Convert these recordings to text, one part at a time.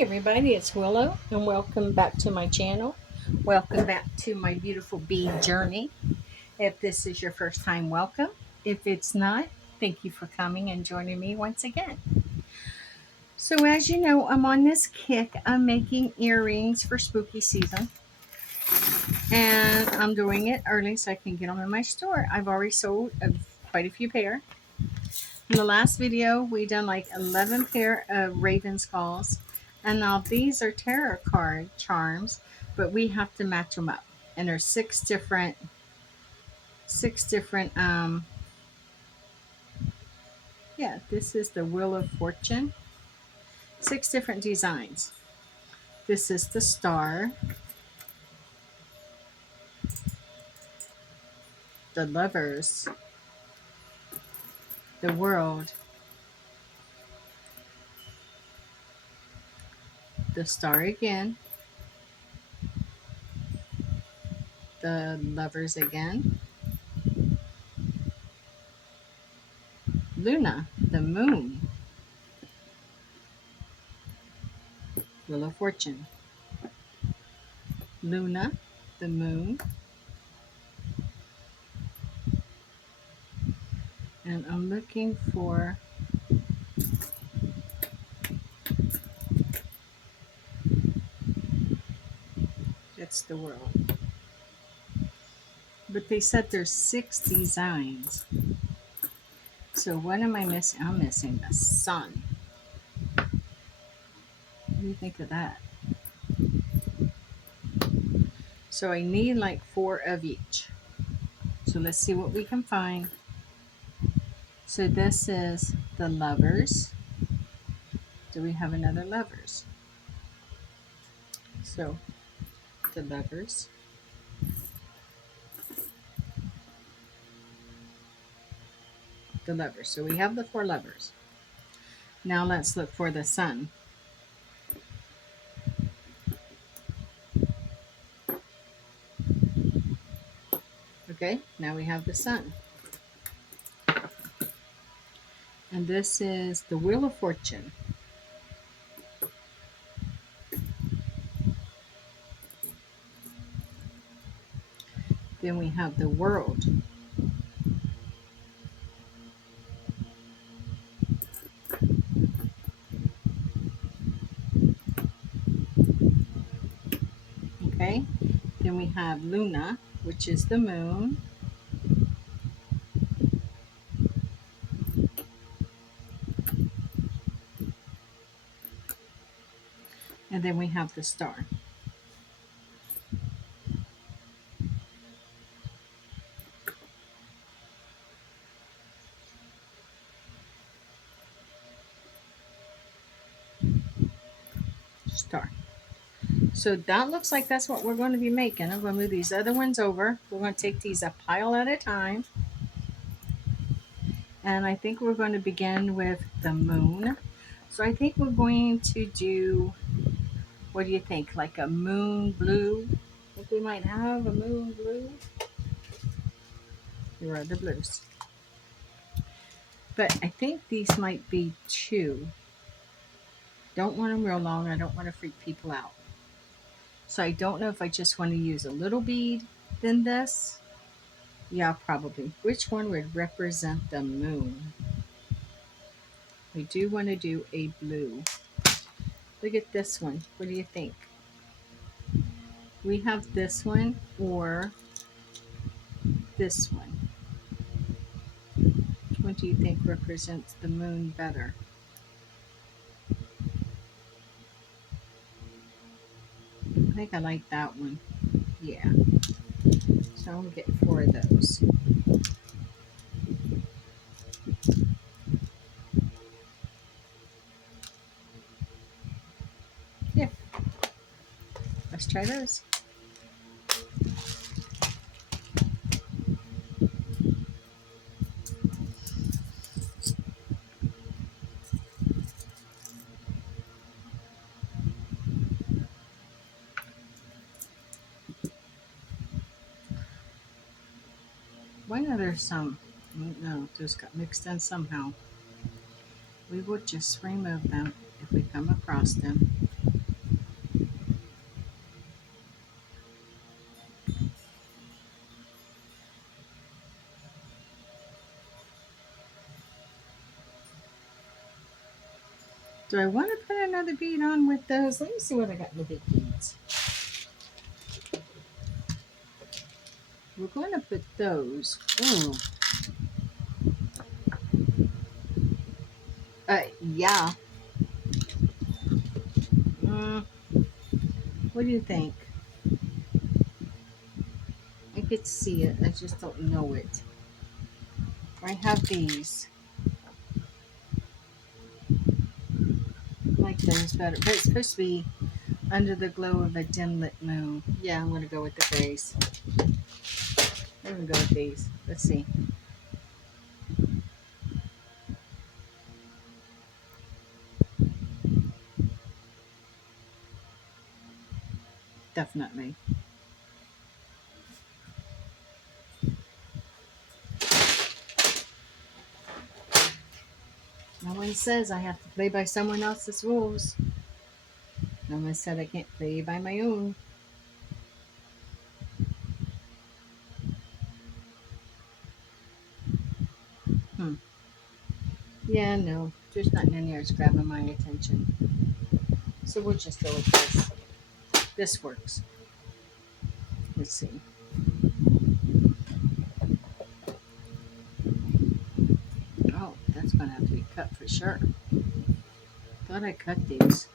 Everybody, it's Willow and welcome back to my channel. Welcome back to my beautiful bead journey. If this is your first time, welcome. If it's not, thank you for coming and joining me once again. So as you know, I'm on this kick. I'm making earrings for spooky season and I'm doing it early so I can get them in my store. I've already sold quite a few pair. In the last video, we done like 11 pair of raven skulls. And now these are tarot card charms, but we have to match them up. And there's six different, yeah, this is the Wheel of Fortune. 6 different designs. This is the star, the lovers, the world, the star again, the lovers again, Luna, the moon, Wheel of Fortune, Luna, the moon, and I'm looking for that's the world. But they said there's 6 designs. So what am I missing? I'm missing the sun. What do you think of that? So I need like 4 of each. So let's see what we can find. So this is the lovers. Do we have another lovers? So the lovers. The lovers. So we have the 4 lovers. Now let's look for the sun. Okay, now we have the sun. And this is the Wheel of Fortune. Then we have the world. Okay, then we have Luna, which is the moon. And then we have the star. Star. So that looks like that's what we're going to be making. I'm going to move these other ones over. We're going to take these a pile at a time. And I think we're going to begin with the moon. So I think we're going to do, what do you think? Like a moon blue? I think we might have a moon blue. Here are the blues. But I think these might be 2. Don't want them real long. I don't want to freak people out. So I don't know if I just want to use a little bead than this. Yeah, probably. Which one would represent the moon? We do want to do a blue. Look at this one. What do you think? We have this one or this one. What do you think represents the moon better? I think I like that one. Yeah. So I'm going to get 4 of those. Yeah. Let's try those. Why are there some? No, those got mixed in somehow. We will just remove them if we come across them. Do I want to put another bead on with those? Let me see what I got in the big beads. We're going to put those. Ooh. Yeah. Mm, what do you think? I could see it. I just don't know it. I have these. I like those better. But it's supposed to be under the glow of a dim lit moon. Yeah, I'm going to go with the grays. I'm going to go with these. Let's see. Definitely. No one says I have to play by someone else's rules. No one said I can't play by my own. Hmm. Yeah, no. There's nothing in there that's grabbing my attention. So we'll just go with this. This works. Let's see. Oh, that's going to have to be cut for sure. Thought I cut these.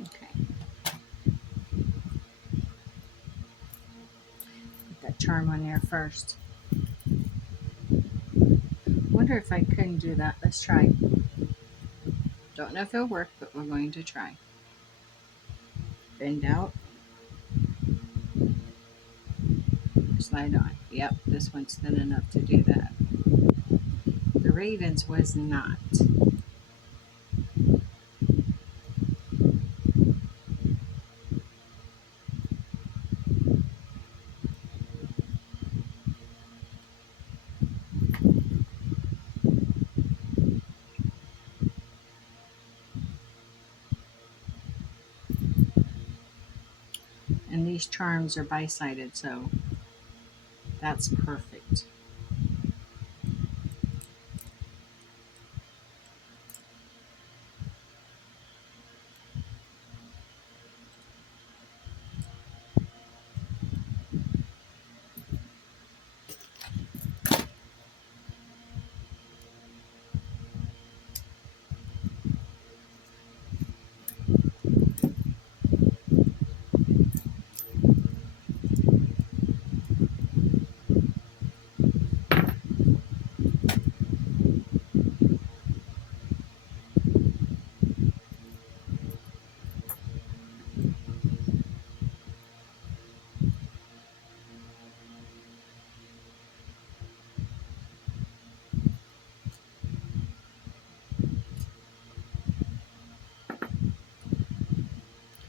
Okay. Put that charm on there first. Wonder if I couldn't do that. Let's try. Don't know if it'll work, but we're going to try. Bend out. Slide on. Yep, this one's thin enough to do that. The Ravens was not. And these charms are bi-sided, so that's perfect.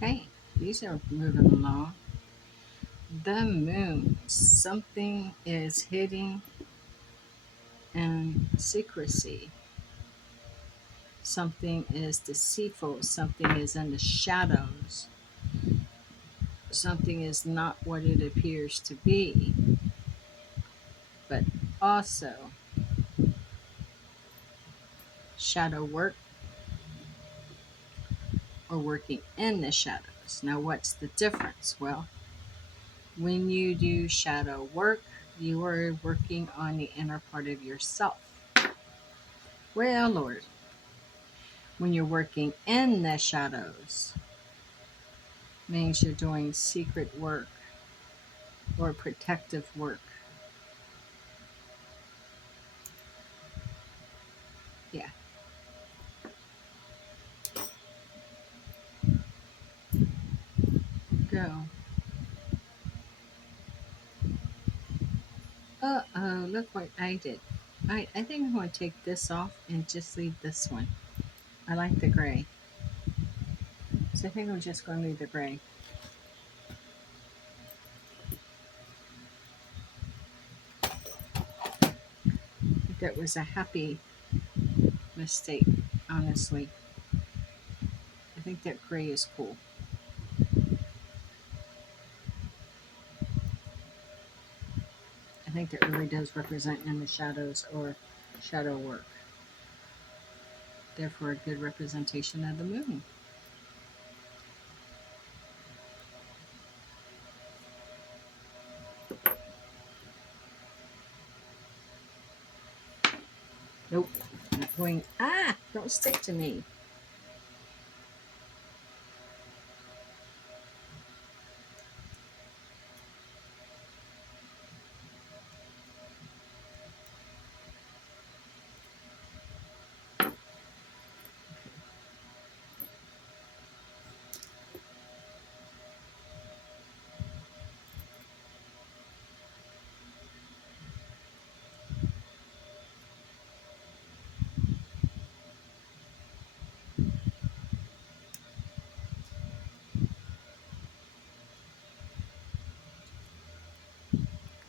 Okay, these are moving along. The moon. Something is hidden in secrecy. Something is deceitful. Something is in the shadows. Something is not what it appears to be. But also, shadow work or working in the shadows. Now, what's the difference? Well, when you do shadow work, you are working on the inner part of yourself. Well, Lord, when you're working in the shadows, means you're doing secret work or protective work. Oh, look what I did. I think I'm going to take this off and just leave this one. I like the gray. So I think I'm just going to leave the gray. I think that was a happy mistake, honestly. I think that gray is cool. I think that really does represent in the shadows or shadow work. Therefore, a good representation of the moon. Nope, not going. Ah, don't stick to me.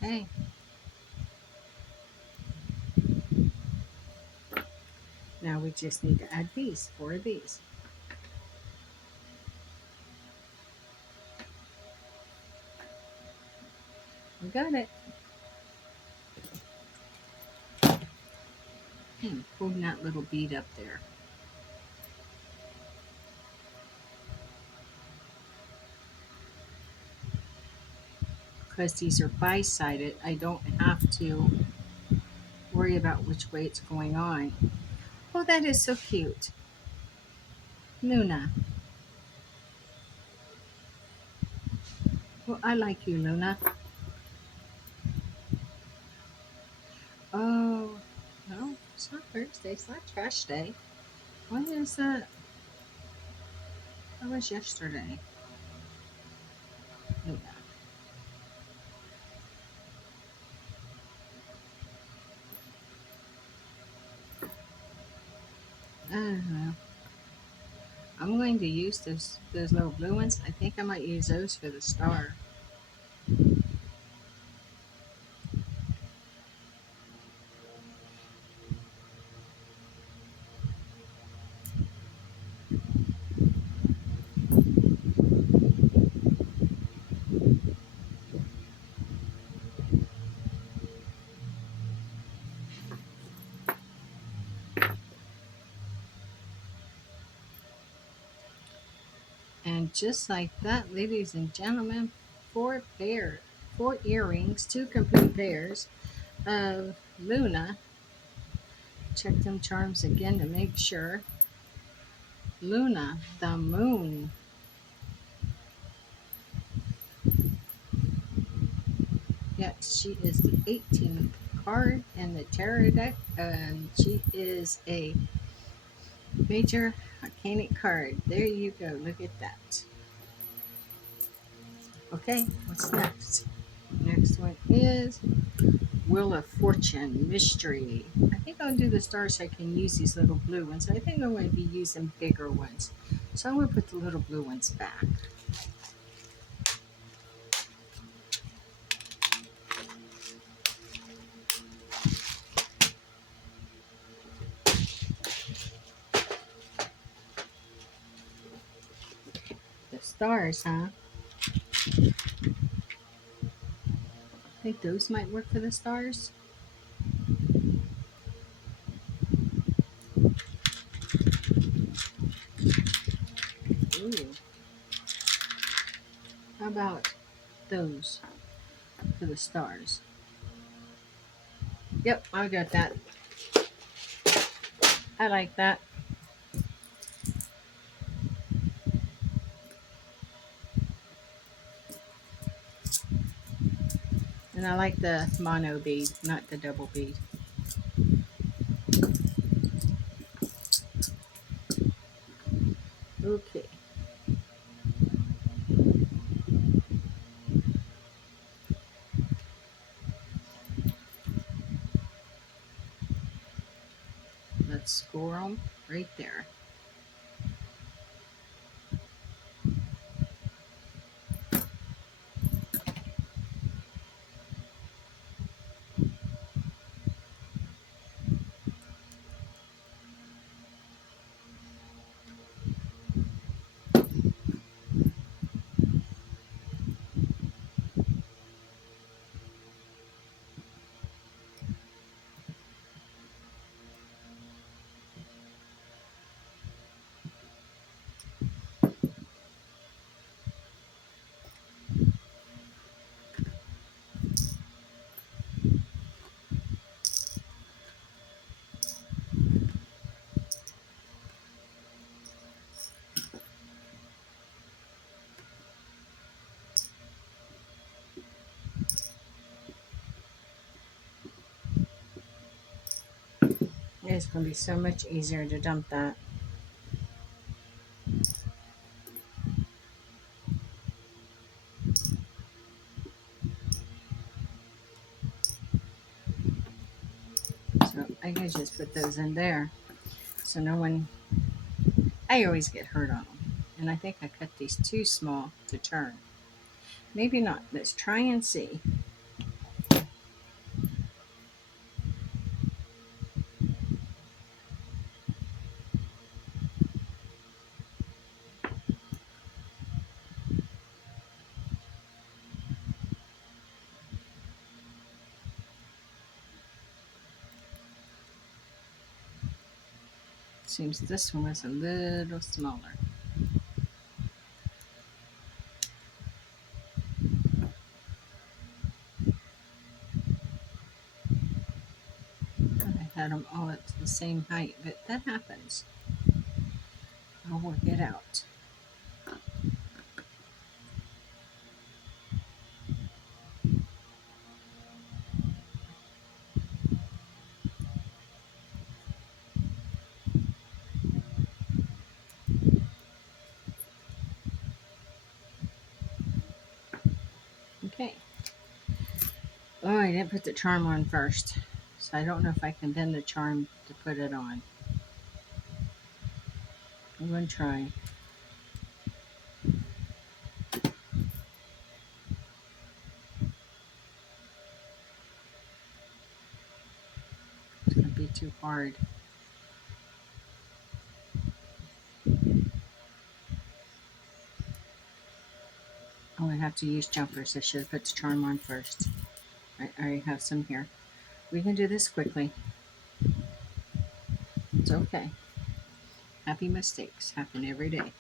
Okay. Now we just need to add these, 4 of these. We got it. Holding that little bead up there. Because these are bi-sided, I don't have to worry about which way it's going on. Oh, that is so cute. Luna. Well, I like you, Luna. Oh, no, it's not Thursday. It's not trash day. When is that? That was yesterday. Luna. I don't know. I'm going to use those little blue ones. I think I might use those for the star. And just like that, ladies and gentlemen, 4 earrings, 2 complete pairs of Luna. Check them charms again to make sure. Luna, the moon. Yes, she is the 18th card in the tarot deck, and she is a major arcanic card. There you go. Look at that. Okay, what's next? Next one is Wheel of Fortune Mystery. I think I'll do the stars so I can use these little blue ones. I think I'm going to be using bigger ones. So I'm going to put the little blue ones back. The stars, huh? I think those might work for the stars. Ooh. How about those for the stars? Yep, I got that. I like that. And I like the mono bead, not the double bead. Okay. store them right there. It's going to be so much easier to dump that. So I can just put those in there. So no one, I always get hurt on them. And I think I cut these too small to turn. Maybe not. Let's try and see. Seems this one was a little smaller. I had them all up to the same height, but that happens. I'll work it out. Okay. Oh, I didn't put the charm on first. So I don't know if I can bend the charm to put it on. I'm going to try. It's going to be too hard. Oh, I have to use jumpers. I should have put the charm on first. I already have some here. We can do this quickly. It's okay. Happy mistakes happen every day.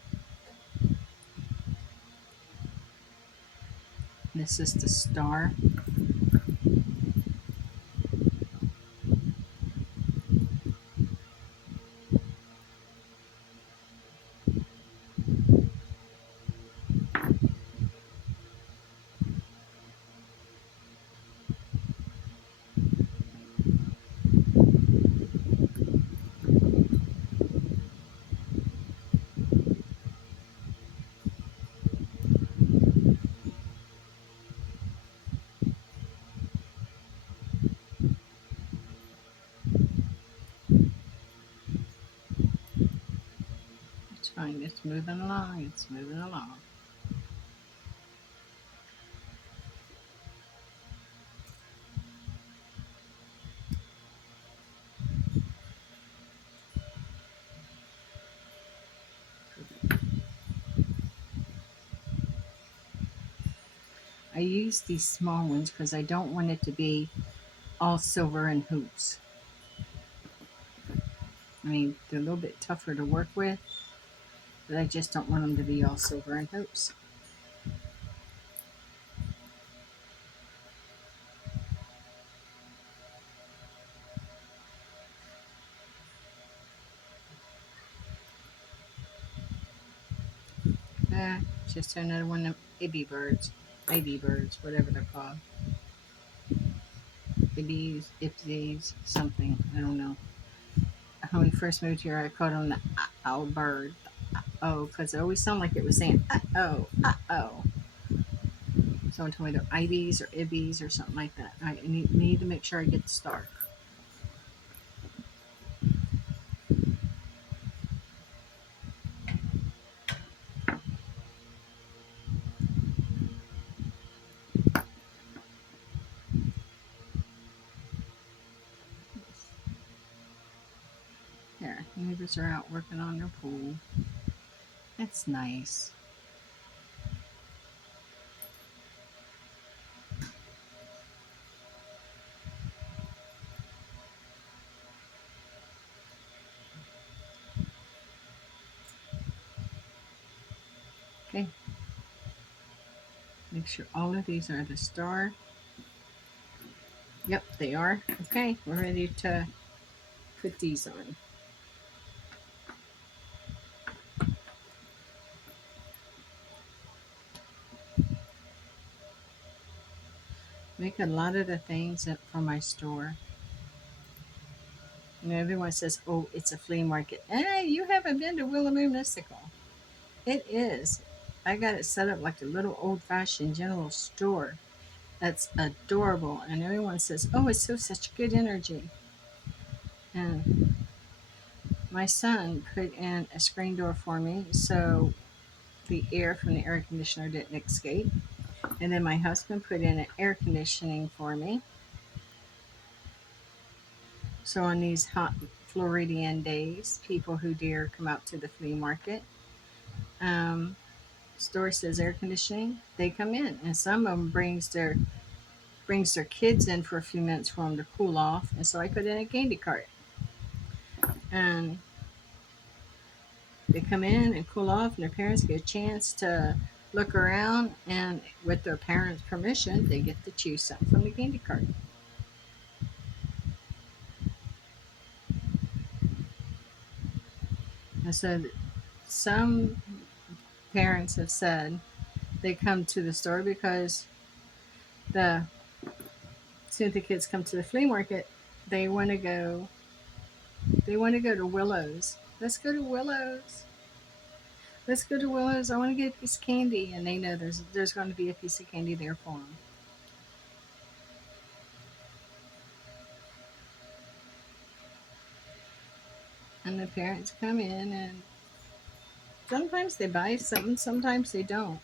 This is the star. It's fine. It's moving along. It's moving along. I use these small ones because I don't want it to be all silver and hoops. I mean, they're a little bit tougher to work with, but I just don't want them to be all silver and hoops. Just another one of ibby birds, whatever they're called. Ibbies, ipsies, something. I don't know. When we first moved here, I called them the owl bird. Oh, because it always sounded like it was saying oh. Someone told me they're ivies or ibbies or something like that. I need to make sure I get the star. Neighbors are out working on their pool. That's nice. Okay, make sure all of these are the star. Yep, they are. Okay, we're ready to put these on. Make a lot of the things for my store. You know, everyone says, "Oh, it's a flea market." Hey, you haven't been to Willow Mystical. It is. I got it set up like a little old-fashioned general store. That's adorable, and everyone says, "Oh, it's so such good energy." And my son put in a screen door for me, so the air from the air conditioner didn't escape. And then my husband put in an air conditioning for me. So on these hot Floridian days, people who dare come out to the flea market, um, store says air conditioning, they come in, and some of them brings their kids in for a few minutes for them to cool off. And so I put in a candy cart, and they come in and cool off, and their parents get a chance to look around, and with their parents' permission, they get to choose something from the candy cart. And so some parents have said they come to the store because the as soon as the kids come to the flea market, they want to go. They want to go to Willow's. Let's go to Willow's. Let's go to Willow's. I want to get a piece of candy, and they know there's going to be a piece of candy there for them. And the parents come in, and sometimes they buy something, sometimes they don't.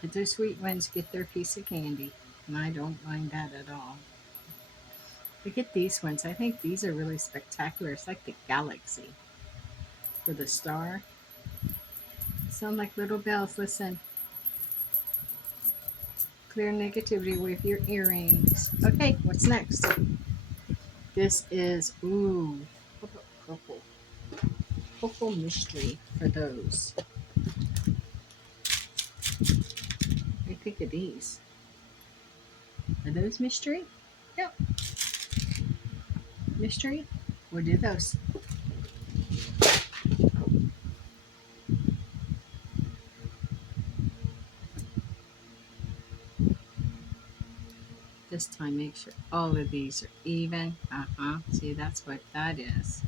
But their sweet ones get their piece of candy, and I don't mind that at all. Look at these ones. I think these are really spectacular. It's like the galaxy for the star. Sound like little bells. Listen. Clear negativity with your earrings. Okay, what's next? This is, ooh, what about purple? Purple mystery for those. What do you think of these? Are those mystery? Yep, mystery. We'll do those. This time, make sure all of these are even. See, that's what that is.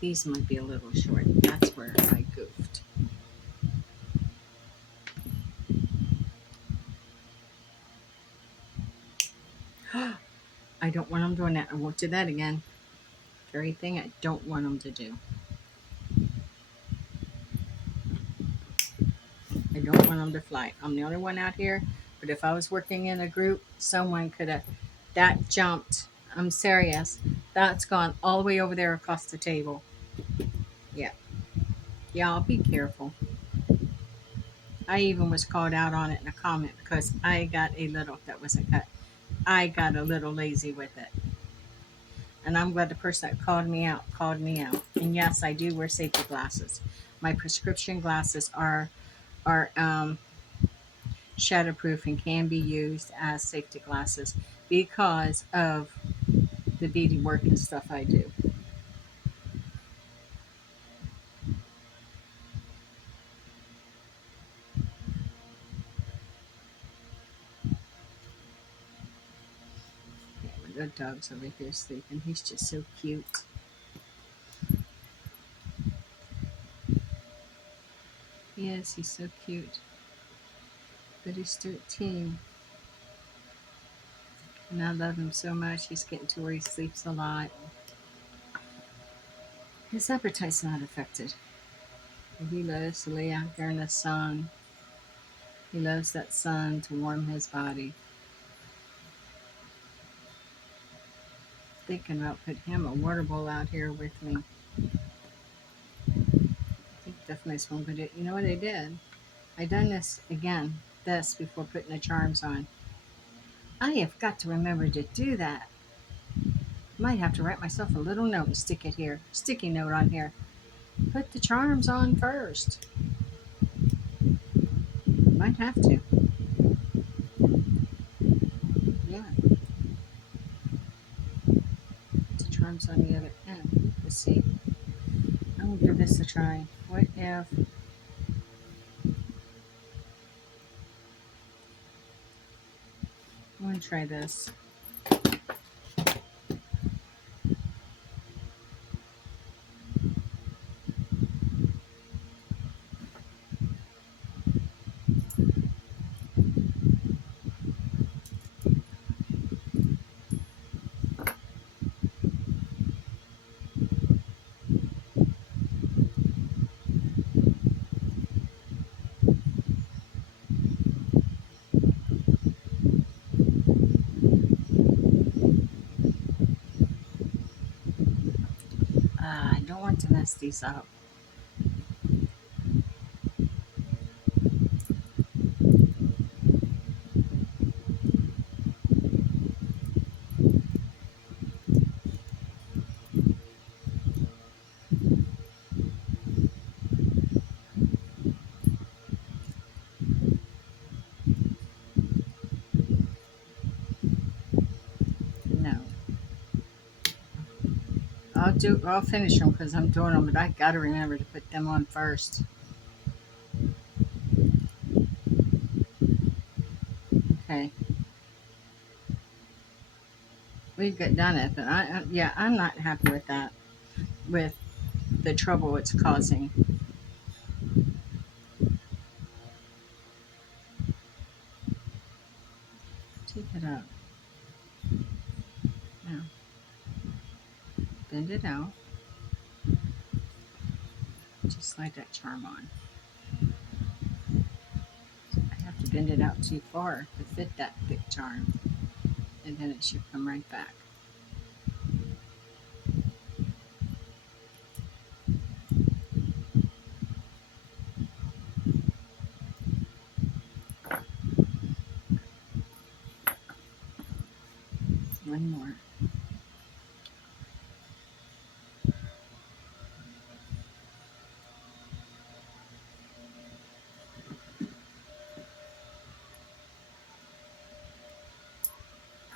These might be a little short. That's where I goofed. I don't want them doing that. I won't do that again. Very thing I don't want them to do. I don't want them to fly. I'm the only one out here, but if I was working in a group, someone could have. That jumped. I'm serious. That's gone all the way over there across the table. Yeah. Yeah, I'll be careful. I even was called out on it in a comment because I got a little, that wasn't cut. I got a little lazy with it. And I'm glad the person that called me out called me out. And yes, I do wear safety glasses. My prescription glasses are shatterproof and can be used as safety glasses because of the beaded work and stuff I do. Yeah, my good dog's over here sleeping. He's just so cute. Yes, he's so cute. But he's 13. And I love him so much. He's getting to where he sleeps a lot. His appetite's not affected. He loves to lay out there in the sun. He loves that sun to warm his body. Thinking about putting him a water bowl out here with me. I think definitely that's what I'm gonna do. You know what I did? I done this again, this before putting the charms on. I have got to remember to do that. Might have to write myself a little note and stick it here. Sticky note on here. Put the charms on first. Might have to. Yeah. Put the charms on the other end. Let's see. I'm gonna give this a try. What if I'm gonna try this. I don't want to mess these up. No. I'll finish them because I'm doing them, but I gotta remember to put them on first. Okay. We've got done it, but yeah, I'm not happy with that, with the trouble it's causing. Take it up. Now, bend it out. Just slide that charm on. I have to bend it out too far to fit that thick charm, and then it should come right back. One more.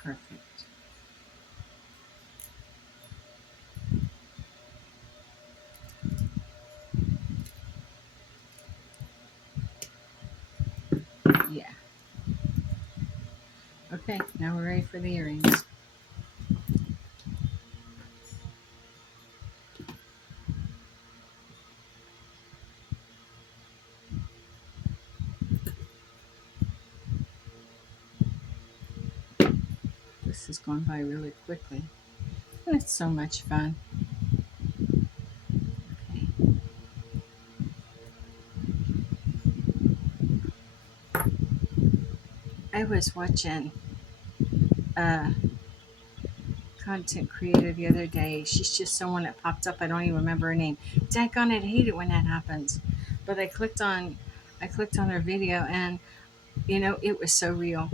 Perfect. Yeah. Okay, now we're ready for the earrings. This has gone by really quickly. And it's so much fun. Okay. I was watching a content creator the other day. She's just someone that popped up. I don't even remember her name. Daggone it, I hate it when that happens. But I clicked on her video, and it was so real.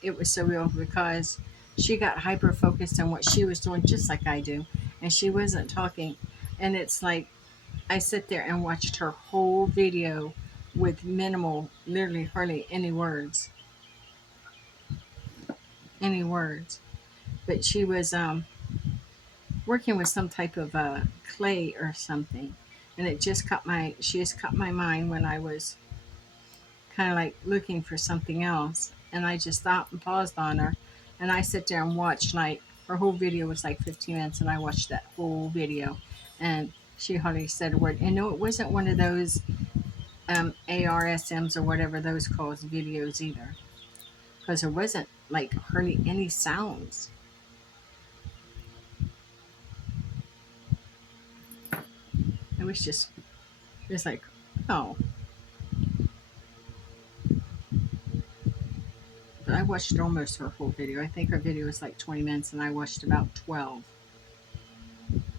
It was so real because she got hyper focused on what she was doing, just like I do, and she wasn't talking. And it's like I sit there and watched her whole video with minimal, literally hardly any words. But she was working with some type of clay or something, and she just caught my mind when I was kind of like looking for something else, and I just stopped and paused on her, and I sit there and watched, like, her whole video was like 15 minutes, and I watched that whole video, and she hardly said a word. And no, it wasn't one of those ARSMs or whatever those calls videos either, because there wasn't like hardly any sounds. It was just, it was like, oh. But I watched almost her whole video. I think her video was like 20 minutes, and I watched about 12.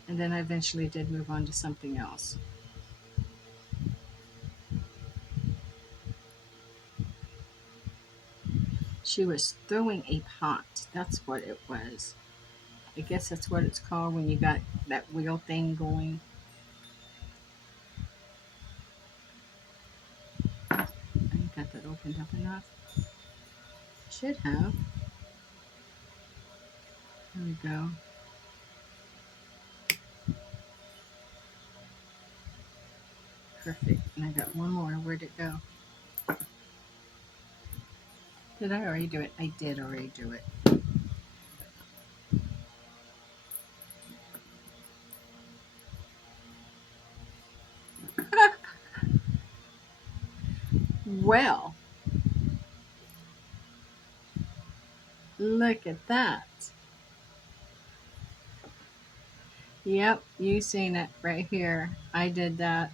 And then I eventually did move on to something else. She was throwing a pot. That's what it was. I guess that's what it's called when you got that wheel thing going. I got that opened up enough. Should have. There we go. Perfect. And I got one more. Where'd it go? Did I already do it? I did already do it. Well, look at that. Yep, you seen it right here. I did that.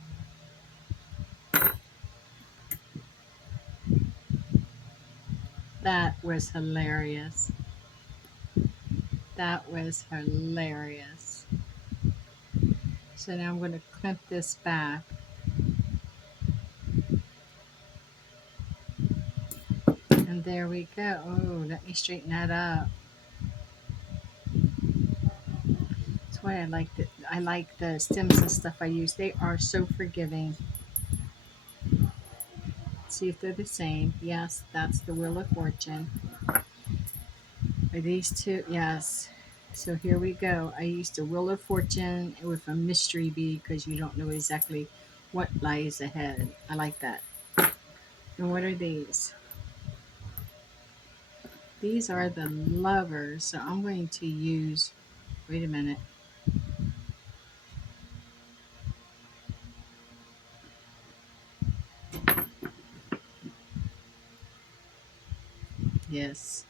That was hilarious. That was hilarious. So now I'm going to clip this back. And there we go. Oh, let me straighten that up. That's why I like it. I like the stems and stuff I use. They are so forgiving. See if they're the same. Yes, that's the Wheel of Fortune. Are these two? Yes. So here we go. I used a Wheel of Fortune with a mystery bee because you don't know exactly what lies ahead. I like that. And what are these? These are the lovers. So I'm going to use, wait a minute. Yes.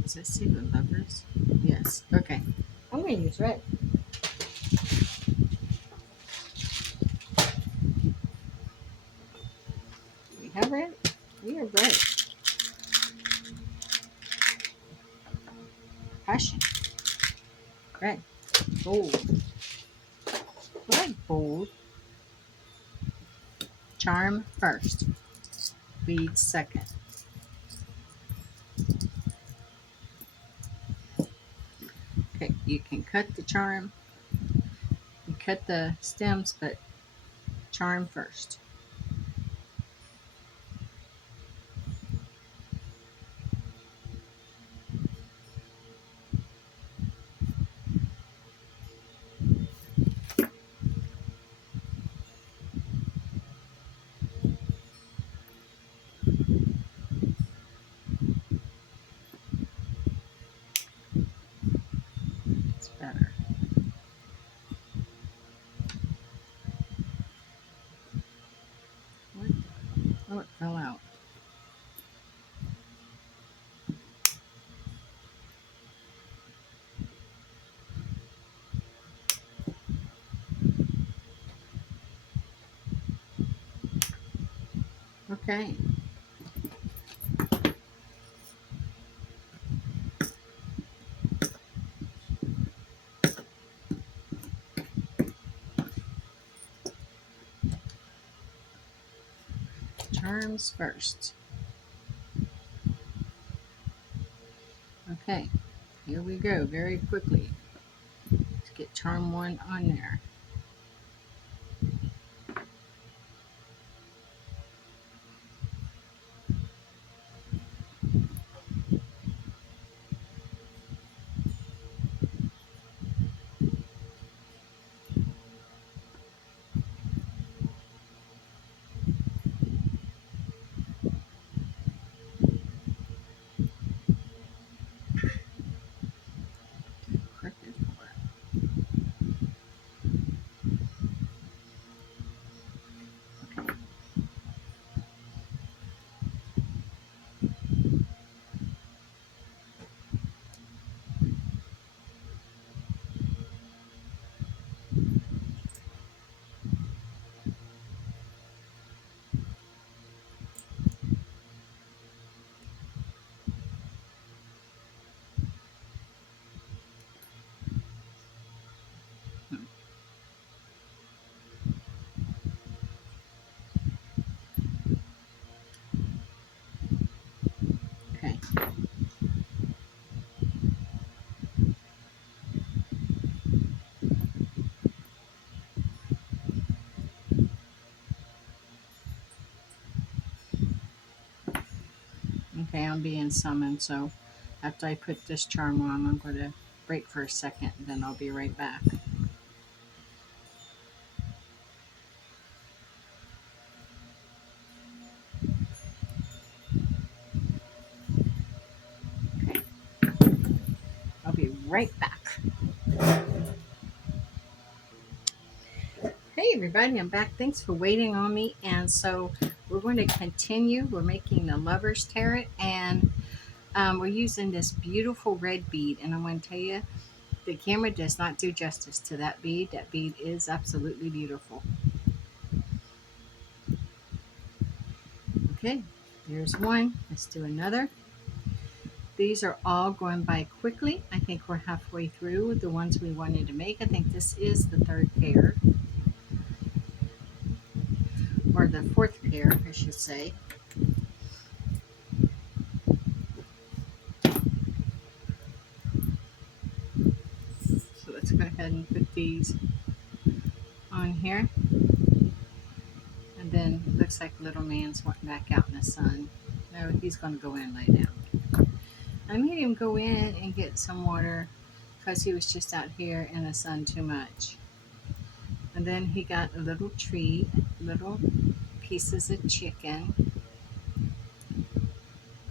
Does that say the lovers? Yes. Okay. I'm going to use red. We have red. We have red. Passion. Red. Gold. I like gold. Charm first. Bead second. Okay, you can cut the charm. You cut the stems, but charm first. It's better. What? Oh, it fell out. Okay. Charms first. Okay. Here we go. Very quickly. Let's get charm one on there. Crooked part. I'm being summoned, so after I put this charm on, I'm going to break for a second, then I'll be right back. Okay, I'll be right back. Hey everybody, I'm back. Thanks for waiting on me. And so we're going to continue. We're making the Lover's Tarot, and we're using this beautiful red bead. And I'm going to tell you, the camera does not do justice to that bead. That bead is absolutely beautiful. Okay, there's one. Let's do another. These are all going by quickly. I think we're halfway through the ones we wanted to make. I think this is the third pair, or the fourth pair, I should say. So let's go ahead and put these on here. And then it looks like little man's wanting back out in the sun. No, he's going to go in and lay down. I made him go in and get some water because he was just out here in the sun too much. And then he got a little treat, little pieces of chicken.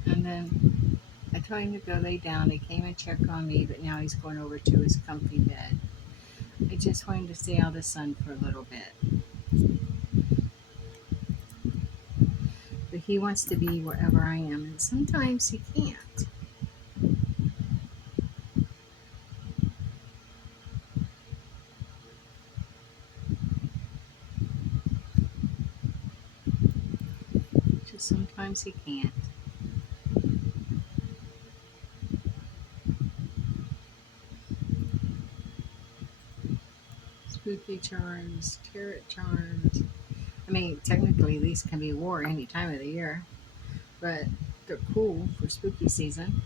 And then I told him to go lay down. He came and checked on me, but now he's going over to his comfy bed. I just want him to stay out of the sun for a little bit. But he wants to be wherever I am, and sometimes he can't. Just sometimes he can't. Spooky charms, tarot charms. I mean, technically these can be wore any time of the year, but they're cool for spooky season.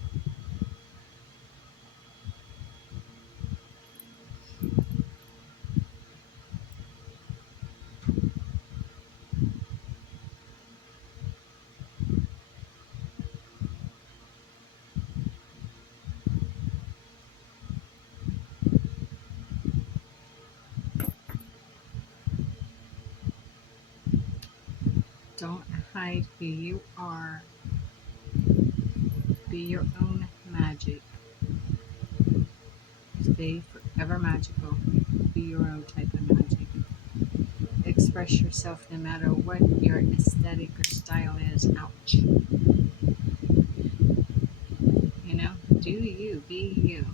Don't hide who you are. Be your own magic. Stay forever magical. Be your own type of magic. Express yourself no matter what your aesthetic or style is. Ouch. You know, do you, be you.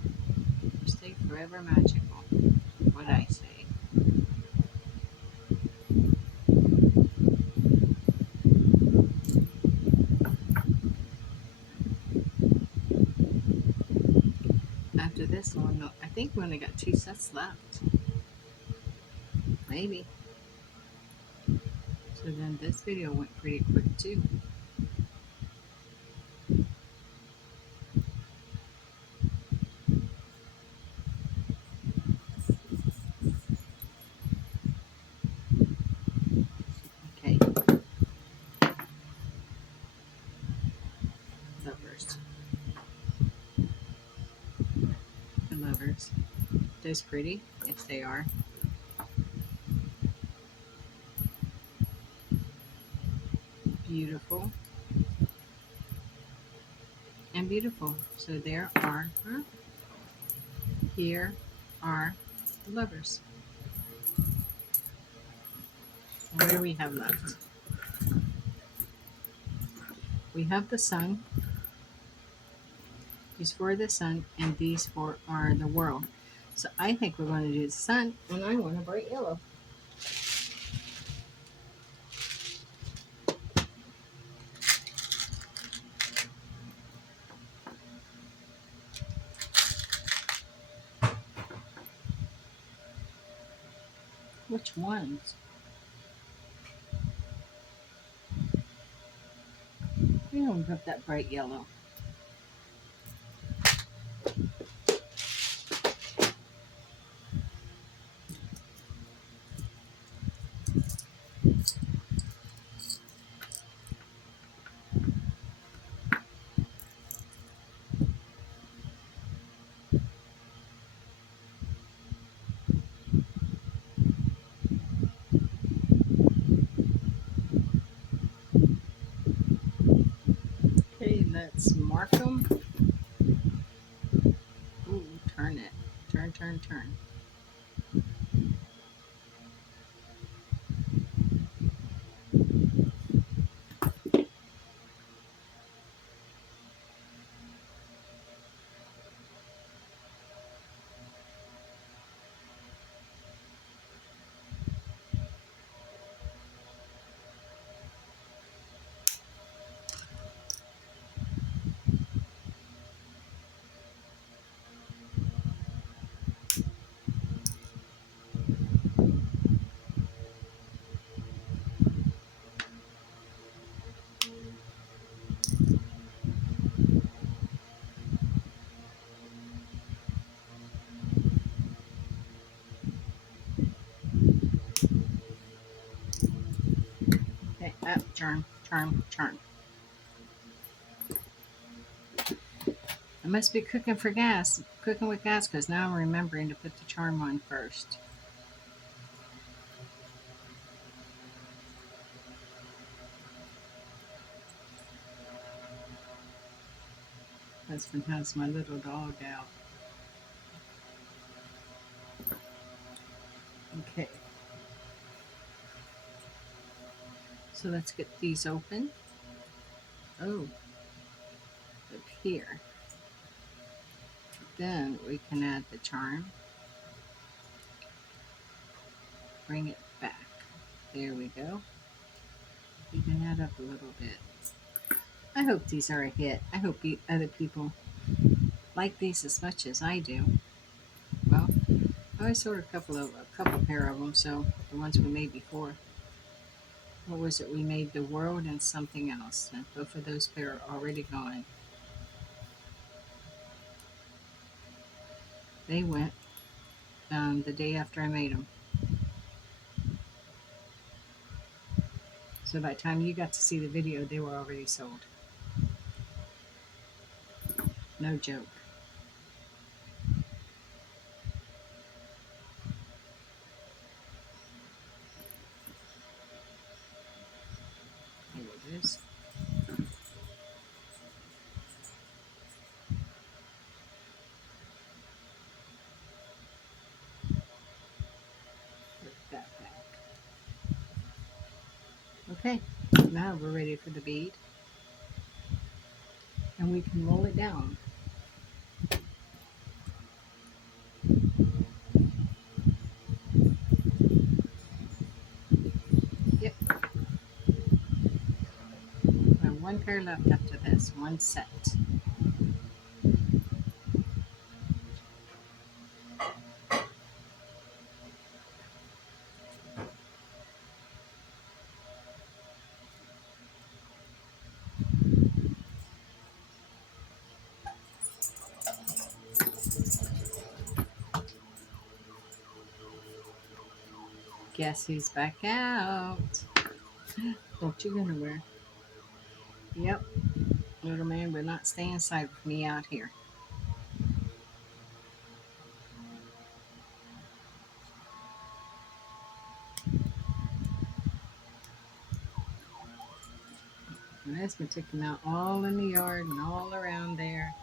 Stay forever magical. What I say. After this one, I think we only got 2 sets left. Maybe. So then this video went pretty quick too. Okay. Lovers. The lovers. Those pretty? Yes, they are. Beautiful. And beautiful. So there are, here are the lovers. And what do we have left? We have the sun. These four are the sun, and these four are the world. So I think we're going to do the sun, and I want a bright yellow. Which ones? We don't put that bright yellow. turn, turn. Okay, up, turn, turn, turn. I must be cooking with gas because now I'm remembering to put the charm on first. Husband has my little dog out. Okay, so let's get these open. Oh, up here. Then we can add the charm. Bring it back. There we go. You can add up a little bit. I hope these are a hit. I hope other people like these as much as I do. Well, I always sold a couple pair of them. So the ones we made before. What was it? We made the world and something else. And both of those pair are already gone. They went the day after I made them. So by the time you got to see the video, they were already sold. No joke. There it is. Put that back. Okay, now we're ready for the bead. And we can roll it down. Yep. We have one pair left after this, one set. Guess who's back out? What you gonna wear? Yep. Little man would not stay inside with me out here. My husband took him out all in the yard and all around there.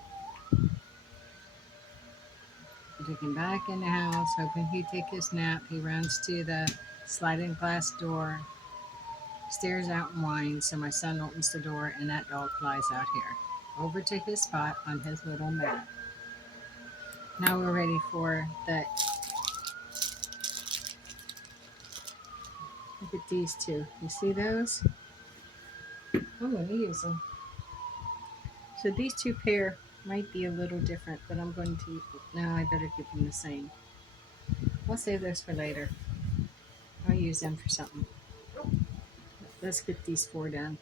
I took him back in the house, hoping he'd take his nap. He runs to the sliding glass door, stares out and whines, so my son opens the door and that dog flies out here, over to his spot on his little mat. Now we're ready for the, look at these two. You see those? I'm going to use them. So these two pair might be a little different, but I'm going to, no, I better keep them the same. I'll save those for later. I'll use them for something. Let's get these four done.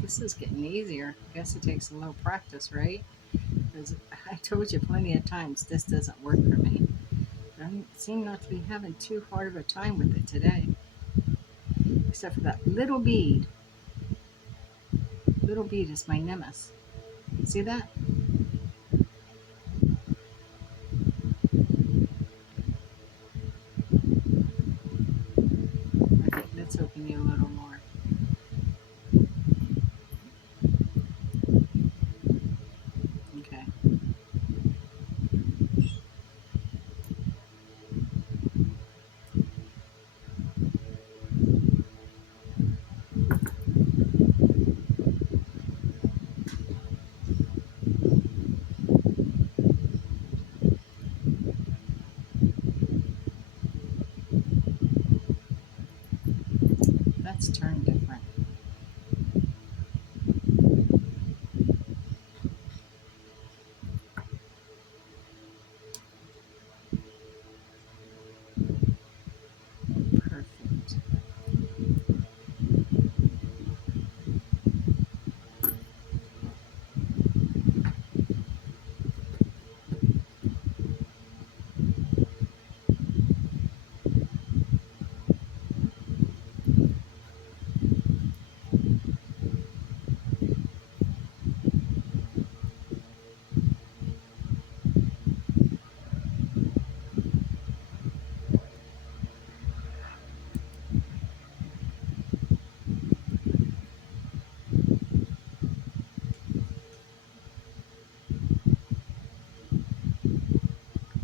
This is getting easier. I guess it takes a little practice, right? Because I told you plenty of times this doesn't work for me. But I seem not to be having too hard of a time with it today. Except for that little bead. Little bead is my nemesis. See that? Okay, let's open you a little more. Okay. That's turned different. Perfect.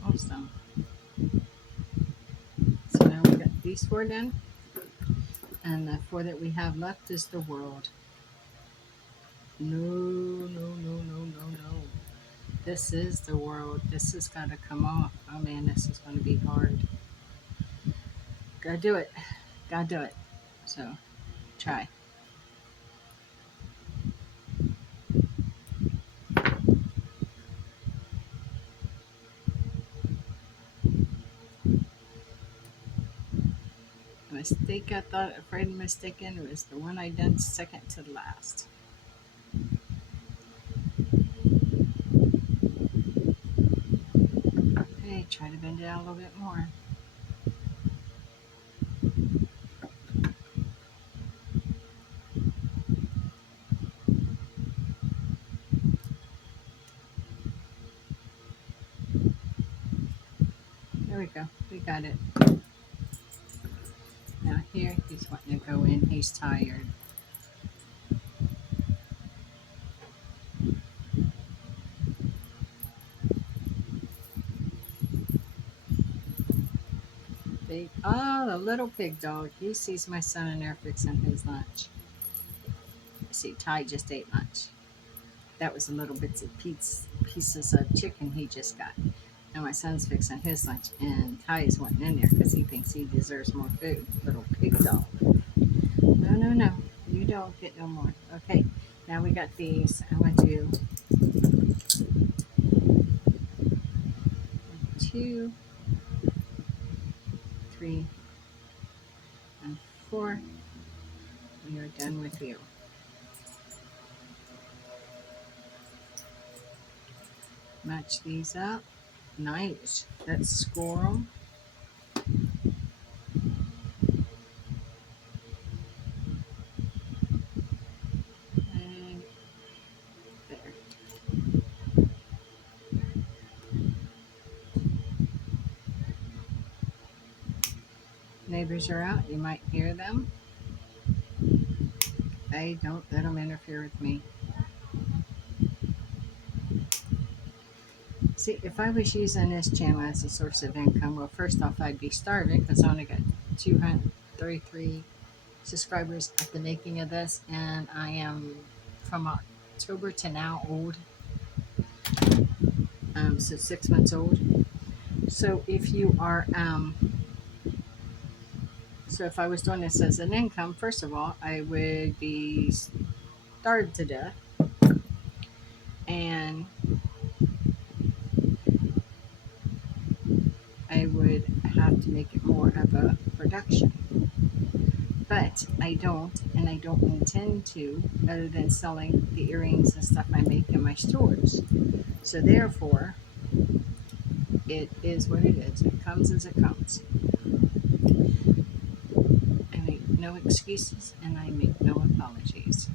Awesome. So now we got these 4 done. And the 4 that we have left is the world. No, no, no, no, no, no. This is the world. This has got to come off. Oh man, this is going to be hard. Gotta do it. Gotta do it. So, try. A mistake I thought, afraid of mistaken, was the one I done second to the last. Okay, try to bend it out a little bit more. There we go. We got it. Now here, he's wanting to go in. He's tired. Big. Oh, the little pig dog. He sees my son in there fixing his lunch. See, Ty just ate lunch. That was the little bits of pieces of chicken he just got. And my son's fixing his lunch, and Ty is wanting in there because he thinks he deserves more food. Little pig dog. No, no, no. You don't get no more. Okay, now we got these. I want to do 2, 3, and 4. We are done with you. Match these up. Nice. Let's score them. And there. Neighbors are out. You might hear them. They don't let them interfere with me. See, if I was using this channel as a source of income, well, first off, I'd be starving because I only got 233 subscribers at the making of this, and I am from October to now old, so 6 months old. So if you are, so if I was doing this as an income, first of all, I would be starved to death, and I would have to make it more of a production. But I don't, and I don't intend to, other than selling the earrings and stuff I make in my stores. So therefore, it is what it is. It comes as it comes. I make no excuses, and I make no apologies.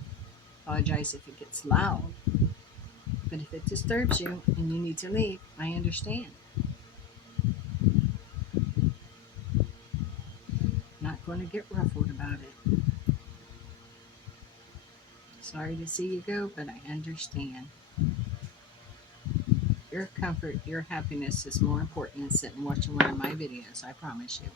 apologize if it gets loud, but if it disturbs you and you need to leave, I understand. Not going to get ruffled about it. Sorry to see you go, but I understand. Your comfort, your happiness is more important than sitting watching one of my videos, I promise you.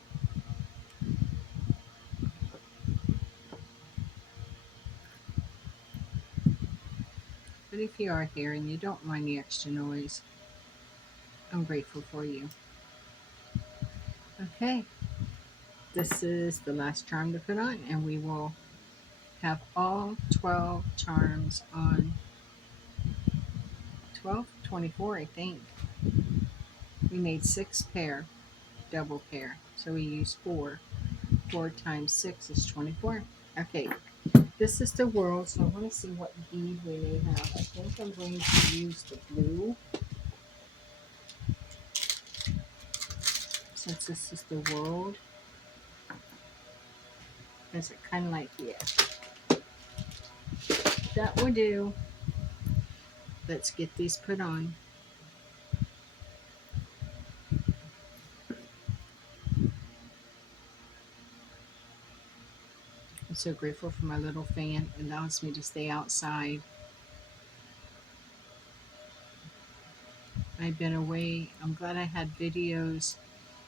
But if you are here and you don't mind the extra noise, I'm grateful for you. Okay, this is the last charm to put on, and we will have all 12 charms on 12, 24, I think. We made 6 pair, double pair, so we used 4. 4 times 6 is 24. Okay, this is the world, so I want to see what bead we may have. I think I'm going to use the blue, since this is the world. Is it kind of like, yeah, that will do. Let's get these put on. I'm so grateful for my little fan. It allows me to stay outside. I've been away. I'm glad I had videos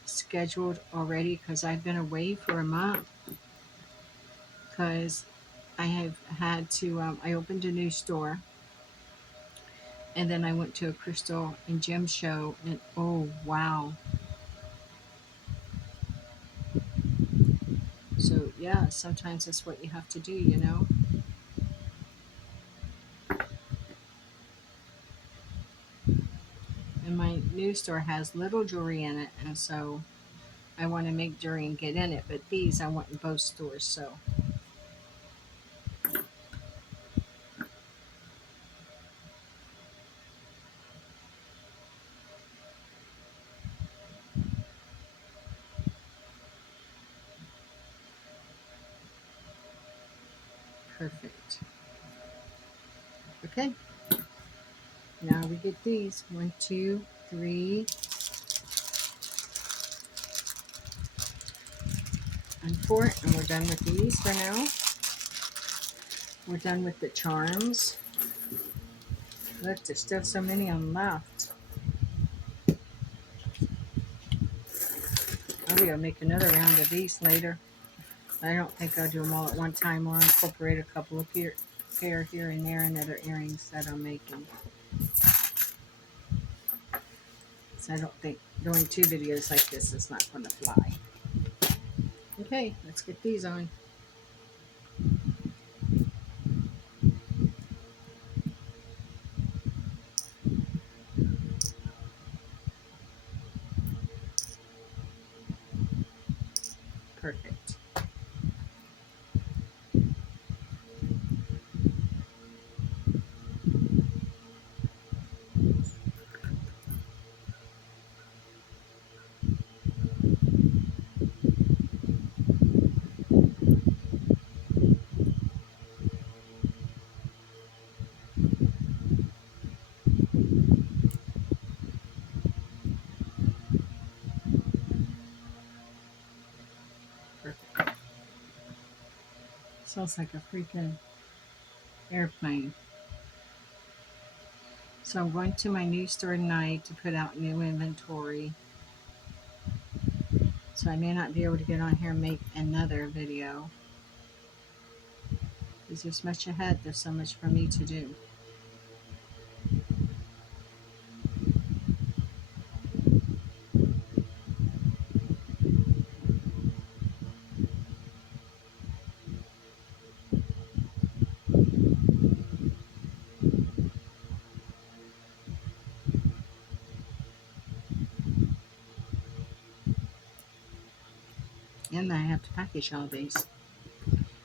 scheduled already because I've been away for a month. Because I have had to, I opened a new store. And then I went to a crystal and gem show. And oh, wow. So, yeah, sometimes that's what you have to do, you know. And my new store has little jewelry in it. And so I want to make jewelry and get in it. But these I want in both stores. So perfect. Okay. Now we get these. 1, 2, 3, and 4. And we're done with these for now. We're done with the charms. Look, there's still so many on left. I'll be able to make another round of these later. I don't think I'll do them all at one time. I'll incorporate a couple of pair here and there and other earrings that I'm making. So I don't think doing 2 videos like this is not going to fly. Okay, let's get these on. Perfect. Perfect. Sounds like a freaking airplane. So I'm going to my new store tonight to put out new inventory. So I may not be able to get on here and make another video. Because there's much ahead. There's so much for me to do. And I have to package all these.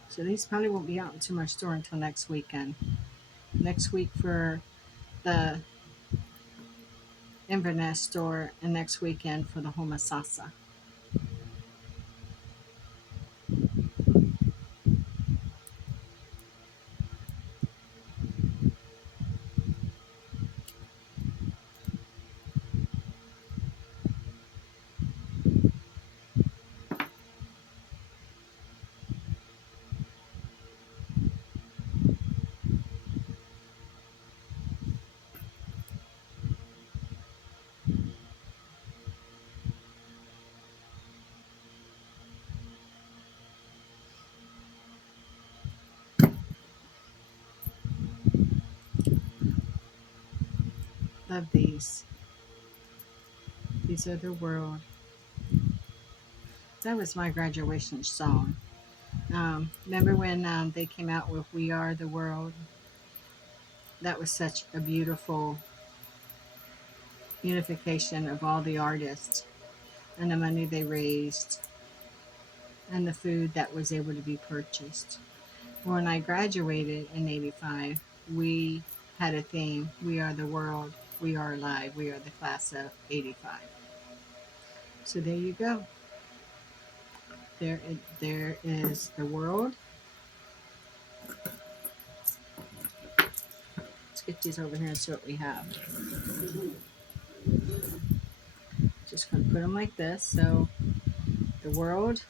So these probably won't be out into my store until next weekend. Next week for the Inverness store and next weekend for the Homosassa. Love these. These are the world. That was my graduation song. Remember when they came out with We Are the World? That was such a beautiful unification of all the artists and the money they raised and the food that was able to be purchased. When I graduated in 85, we had a theme: We are the world, we are alive, we are the class of 85. So there you go. There is the world. Let's get these over here and see what we have. Just going to put them like this. So the world,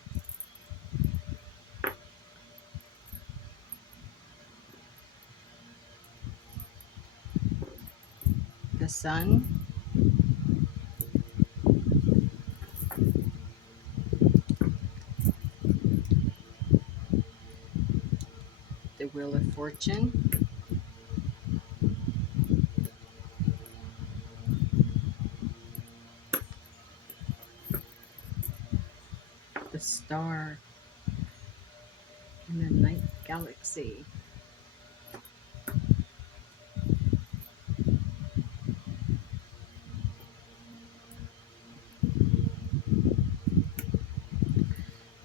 the sun, the wheel of fortune, the star, and the night galaxy.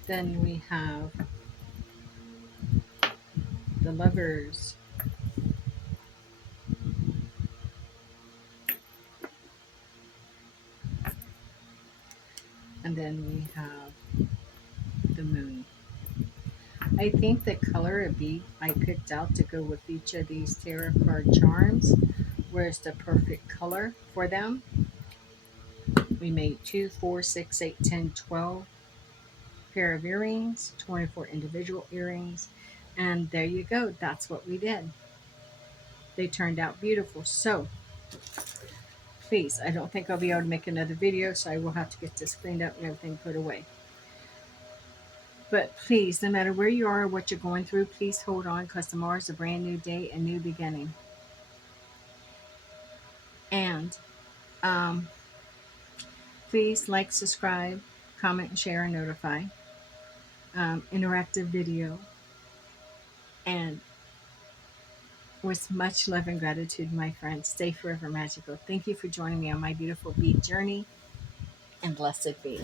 Then we have the lovers, and then we have the moon. I think the color of bead I picked out to go with each of these tarot card charms was the perfect color for them. We made 2, 4, 6, 8, 10, 12 pair of earrings, 24 individual earrings, and there you go. That's what we did. They turned out beautiful. So please, I don't think I'll be able to make another video, so I will have to get this cleaned up and everything put away. But please, no matter where you are or what you're going through, please hold on, because tomorrow is a brand new day, a new beginning. And please like, subscribe, comment, and share, and notify. Interactive video. And with much love and gratitude, my friends, stay forever magical. Thank you for joining me on my beautiful bead journey, and blessed be.